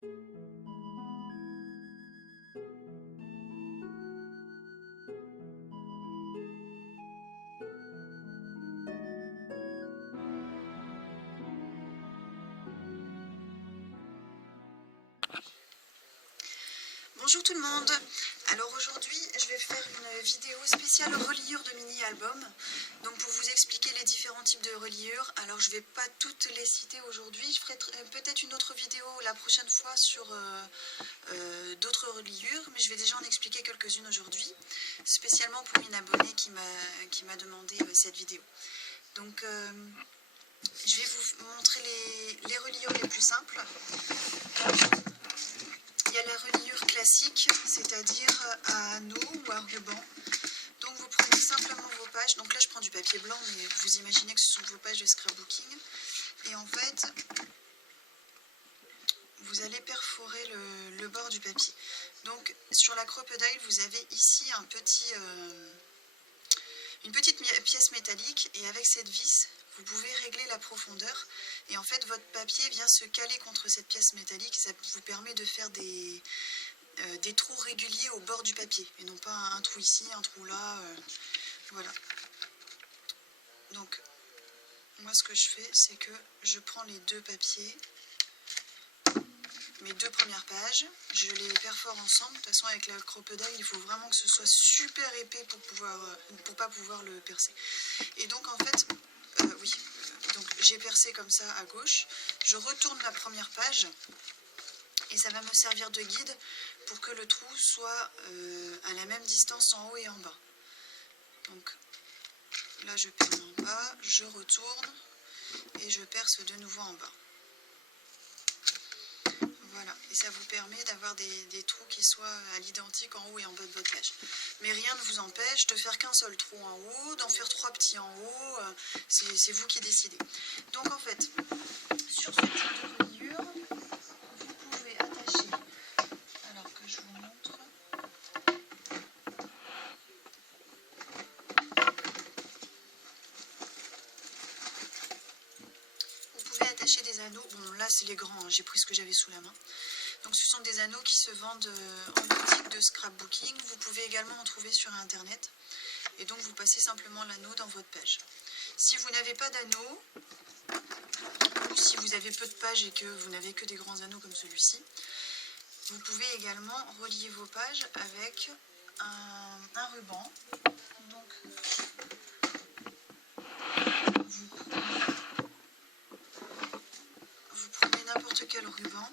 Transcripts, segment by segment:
Bonjour tout le monde. Alors aujourd'hui je vais faire une vidéo spéciale reliure de mini-album. Donc pour vous expliquer les différents types de reliures. Alors je ne vais pas toutes les citer aujourd'hui. Je ferai peut-être une autre vidéo la prochaine fois sur d'autres reliures. Mais je vais déjà en expliquer quelques-unes aujourd'hui. Spécialement pour une abonnée qui m'a demandé cette vidéo. Donc je vais vous montrer les reliures les plus simples. Il y a la reliure classique, c'est-à-dire à anneaux ou à ruban. Donc vous prenez simplement vos pages. Donc là je prends du papier blanc, mais vous imaginez que ce sont vos pages de scrapbooking. Et en fait, vous allez perforer le bord du papier. Donc sur la crocodile, vous avez ici une petite pièce métallique, et avec cette vis, vous pouvez régler la profondeur. Et en fait, votre papier vient se caler contre cette pièce métallique. Et ça vous permet de faire des trous réguliers au bord du papier. Et non pas un trou ici, un trou là. Voilà. Donc, moi ce que je fais, c'est que je prends les deux papiers, mes deux premières pages, je les perfore ensemble. De toute façon, avec la crocodile, il faut vraiment que ce soit super épais pour pas pouvoir le percer. Et donc en fait, oui, donc j'ai percé comme ça à gauche. Je retourne la première page et ça va me servir de guide pour que le trou soit à la même distance en haut et en bas. Donc là, je perce en bas, je retourne et je perce de nouveau en bas. Voilà, et ça vous permet d'avoir des trous qui soient à l'identique en haut et en bas de votre page. Mais rien ne vous empêche de faire qu'un seul trou en haut, d'en faire 3 petits en haut, c'est vous qui décidez. Donc en fait, sur ce type de reliure, vous pouvez attacher, alors que je vous montre, vous pouvez attacher des anneaux. Bon là c'est les grands, hein, j'ai pris ce que j'avais sous la main. Donc ce sont des anneaux qui se vendent en boutique de scrapbooking. Vous pouvez également en trouver sur internet. Et donc vous passez simplement l'anneau dans votre page. Si vous n'avez pas d'anneau, ou si vous avez peu de pages et que vous n'avez que des grands anneaux comme celui-ci, vous pouvez également relier vos pages avec un ruban. Donc vous prenez n'importe quel ruban.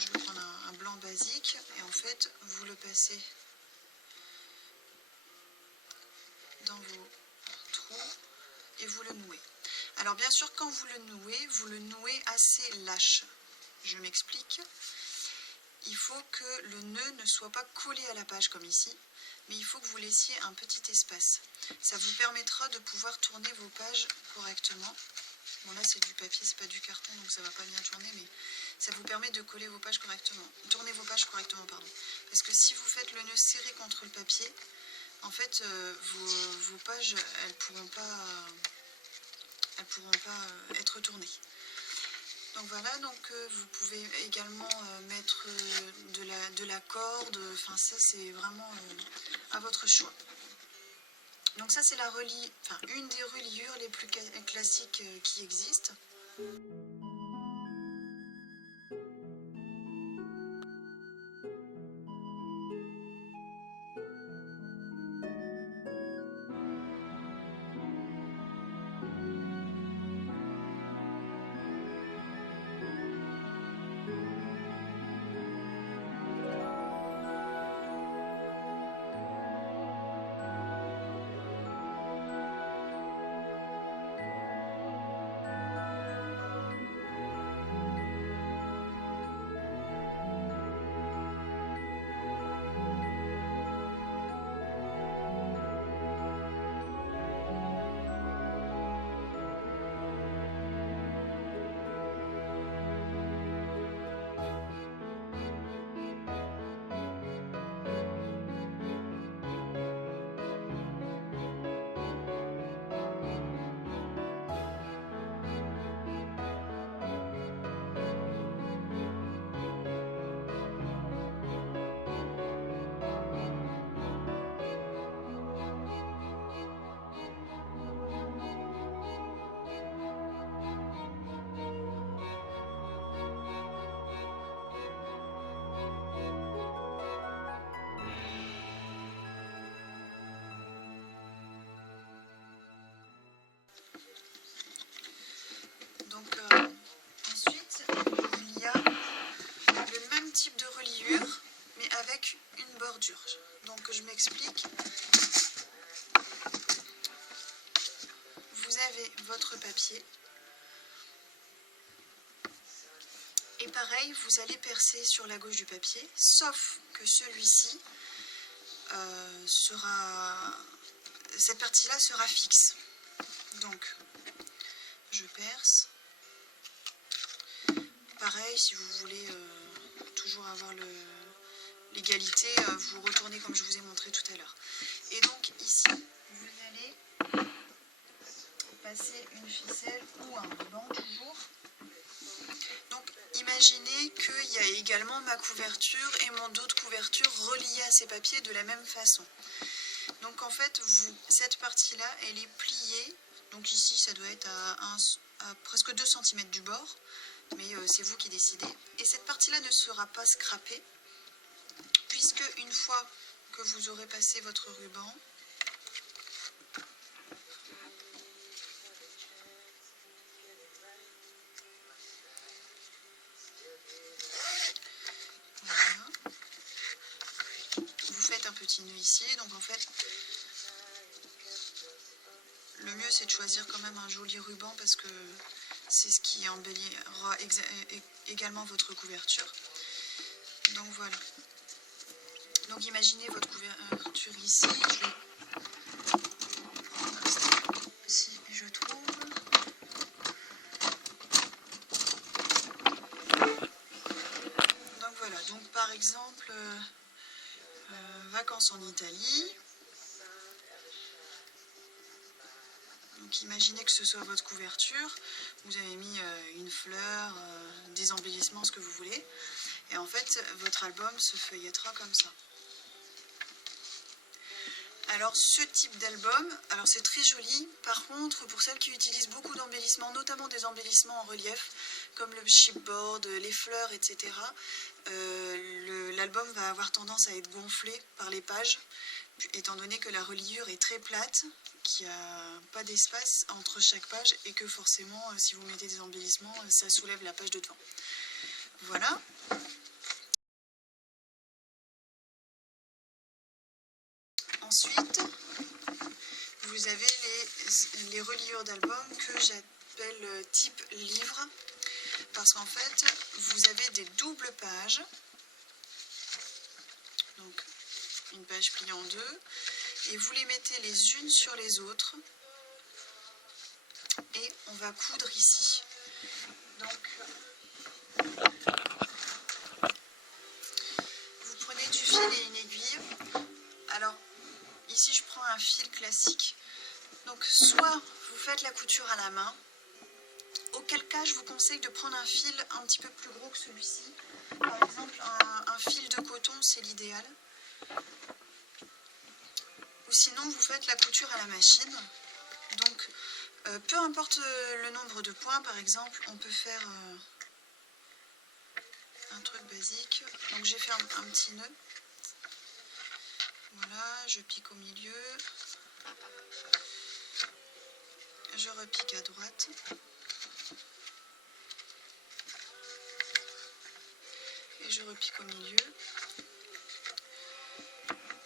Je vais prendre un blanc basique et en fait vous le passez dans vos trous et vous le nouez. Alors bien sûr, quand vous le nouez assez lâche. Je m'explique. Il faut que le nœud ne soit pas collé à la page comme ici, mais il faut que vous laissiez un petit espace. Ça vous permettra de pouvoir tourner vos pages correctement. Bon là c'est du papier, c'est pas du carton, donc ça va pas bien tourner, mais ça vous permet de coller vos pages correctement. Tourner vos pages correctement, pardon. Parce que si vous faites le nœud serré contre le papier, en fait vos pages elles pourront pas être tournées. Donc voilà, donc vous pouvez également mettre de la corde, enfin ça c'est vraiment à votre choix. Donc ça c'est une des reliures les plus classiques qui existent. papier. Et pareil, vous allez percer sur la gauche du papier, sauf que celui-ci cette partie-là sera fixe. Donc, je perce. Pareil, si vous voulez toujours avoir l'égalité, vous retournez comme je vous ai montré tout à l'heure. Et donc ici, vous allez passer une ficelle ou un ruban toujours. Donc imaginez qu'il y a également ma couverture et mon dos de couverture reliés à ces papiers de la même façon. Donc en fait, cette partie-là, elle est pliée. Donc ici, ça doit être à presque 2 cm du bord. Mais c'est vous qui décidez. Et cette partie-là ne sera pas scrapée, puisque une fois que vous aurez passé votre ruban, voilà, vous faites un petit nœud ici. Donc en fait, le mieux c'est de choisir quand même un joli ruban parce que c'est ce qui embellira également votre couverture. Donc voilà. Donc imaginez votre couverture ici. Si je trouve. Donc voilà. Donc par exemple, vacances en Italie. Donc imaginez que ce soit votre couverture, vous avez mis une fleur, des embellissements, ce que vous voulez. Et en fait, votre album se feuillettera comme ça. Alors ce type d'album, alors c'est très joli. Par contre, pour celles qui utilisent beaucoup d'embellissements, notamment des embellissements en relief, comme le chipboard, les fleurs, etc., l'album va avoir tendance à être gonflé par les pages, étant donné que la reliure est très plate, qu'il n'y a pas d'espace entre chaque page et que forcément, si vous mettez des embellissements, ça soulève la page de devant. Voilà. Ensuite, vous avez les reliures d'album que j'appelle type livre, parce qu'en fait, vous avez des doubles pages, donc une page pliée en deux, et vous les mettez les unes sur les autres, et on va coudre ici. Donc, vous prenez du fil et une aiguille. Alors, ici je prends un fil classique. Donc, soit vous faites la couture à la main, auquel cas je vous conseille de prendre un fil un petit peu plus gros que celui-ci. Par exemple, un fil de coton, c'est l'idéal. Ou sinon, vous faites la couture à la machine. Donc, peu importe le nombre de points, par exemple, on peut faire un truc basique. Donc, j'ai fait un petit nœud. Voilà, je pique au milieu. Je repique à droite. Et je repique au milieu.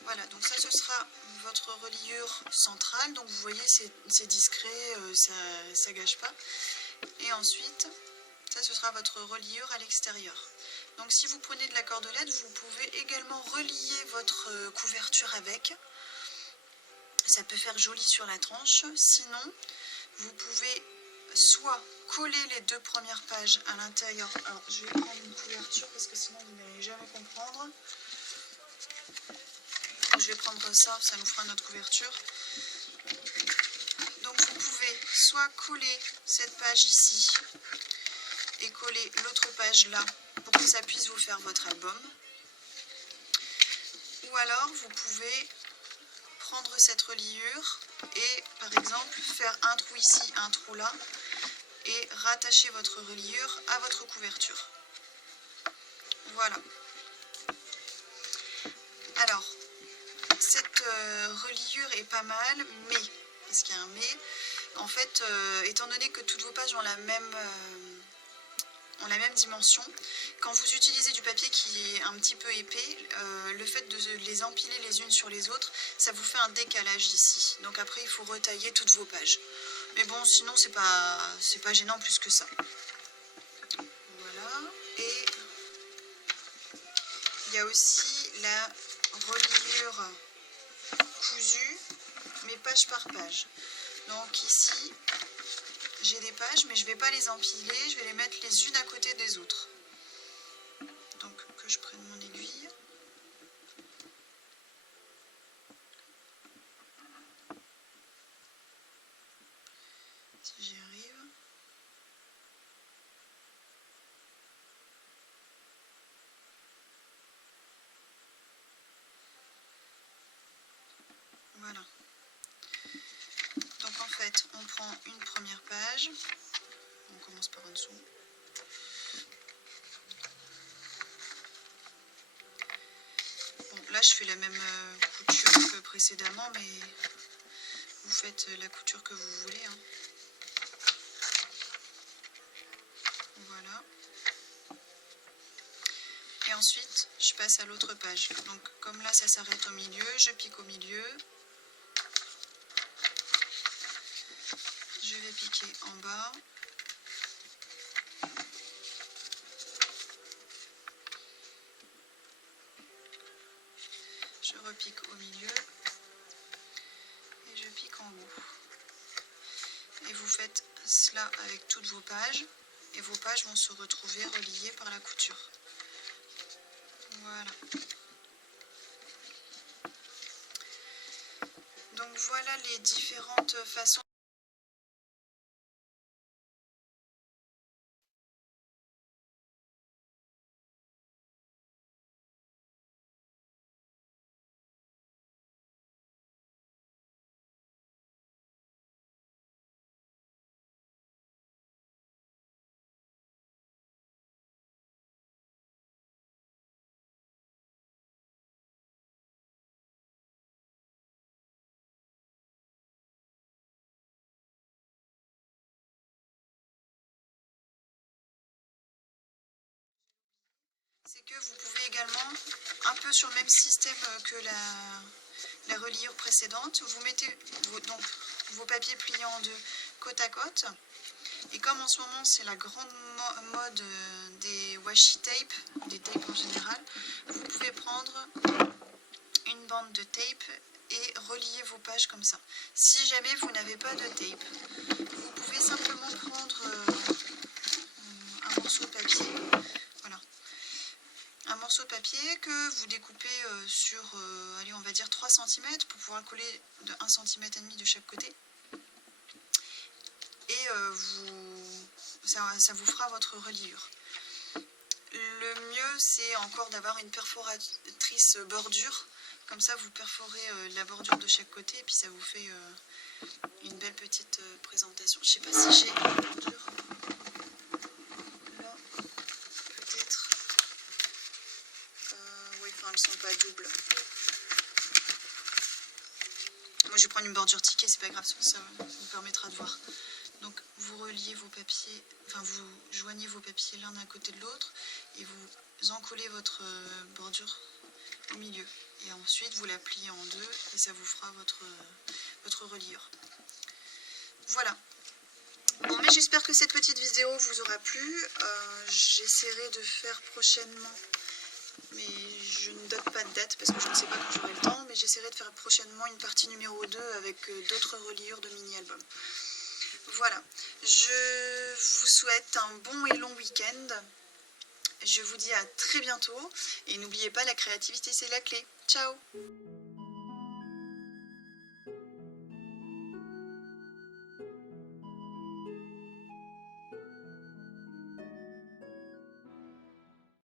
Voilà, donc ça ce sera votre reliure centrale. Donc vous voyez, c'est discret, ça gâche pas. Et ensuite, ça ce sera votre reliure à l'extérieur. Donc si vous prenez de la cordelette, vous pouvez également relier votre couverture avec. Ça peut faire joli sur la tranche. Sinon, vous pouvez soit coller les 2 premières pages à l'intérieur. Alors je vais prendre une couverture parce que sinon vous n'allez jamais comprendre. Je vais prendre ça, ça nous fera notre couverture. Donc vous pouvez soit coller cette page ici et coller l'autre page là pour que ça puisse vous faire votre album. Ou alors vous pouvez prendre cette reliure et par exemple faire un trou ici, un trou là et rattacher votre reliure à votre couverture. Voilà. Alors, cette reliure est pas mal, mais, parce qu'il y a un mais, en fait, étant donné que toutes vos pages ont la même dimension, quand vous utilisez du papier qui est un petit peu épais, le fait de les empiler les unes sur les autres, ça vous fait un décalage ici. Donc après, il faut retailler toutes vos pages. Mais bon, sinon c'est pas gênant plus que ça. Voilà. Et il y a aussi la reliure cousue, mais page par page. Donc ici, j'ai des pages, mais je ne vais pas les empiler, je vais les mettre les unes à côté des autres. Donc que je prenne mon aiguille. Si j'y arrive. Voilà. Donc en fait, on prend une première page. On commence par en dessous. Bon, là je fais la même couture que précédemment, mais vous faites la couture que vous voulez. Hein. Voilà. Et ensuite, je passe à l'autre page. Donc comme là ça s'arrête au milieu, je pique au milieu. Je vais piquer en bas. Je repique au milieu. Et je pique en haut. Et vous faites cela avec toutes vos pages. Et vos pages vont se retrouver reliées par la couture. Voilà. Donc voilà les différentes façons. C'est que vous pouvez également, un peu sur le même système que la reliure précédente, vous mettez donc vos papiers pliés en deux côte à côte. Et comme en ce moment c'est la grande mode des washi tape, des tapes en général, vous pouvez prendre une bande de tape et relier vos pages comme ça. Si jamais vous n'avez pas de tape, vous pouvez simplement prendre un morceau de papier. Voilà. Un morceau de papier que vous découpez sur, allez, on va dire 3 cm pour pouvoir coller de 1,5 cm de chaque côté. Et ça vous fera votre reliure. Le mieux, c'est encore d'avoir une perforatrice bordure. Comme ça, vous perforez la bordure de chaque côté et puis ça vous fait une belle petite présentation. Je ne sais pas si j'ai une bordure. Là, peut-être. Oui, enfin, elles ne sont pas doubles. Moi, je vais prendre une bordure ticket, c'est pas grave, ça vous permettra de voir. Donc, vous reliez vos papiers, enfin, vous joignez vos papiers l'un à côté de l'autre et vous encollez votre bordure au milieu. Et ensuite, vous la pliez en deux et ça vous fera votre reliure. Voilà. Bon, mais j'espère que cette petite vidéo vous aura plu. J'essaierai de faire prochainement, mais je ne donne pas de date parce que je ne sais pas quand j'aurai le temps, mais j'essaierai de faire prochainement une partie numéro 2 avec d'autres reliures de mini-albums. Voilà, je vous souhaite un bon et long week-end. Je vous dis à très bientôt et n'oubliez pas, la créativité c'est la clé. Ciao!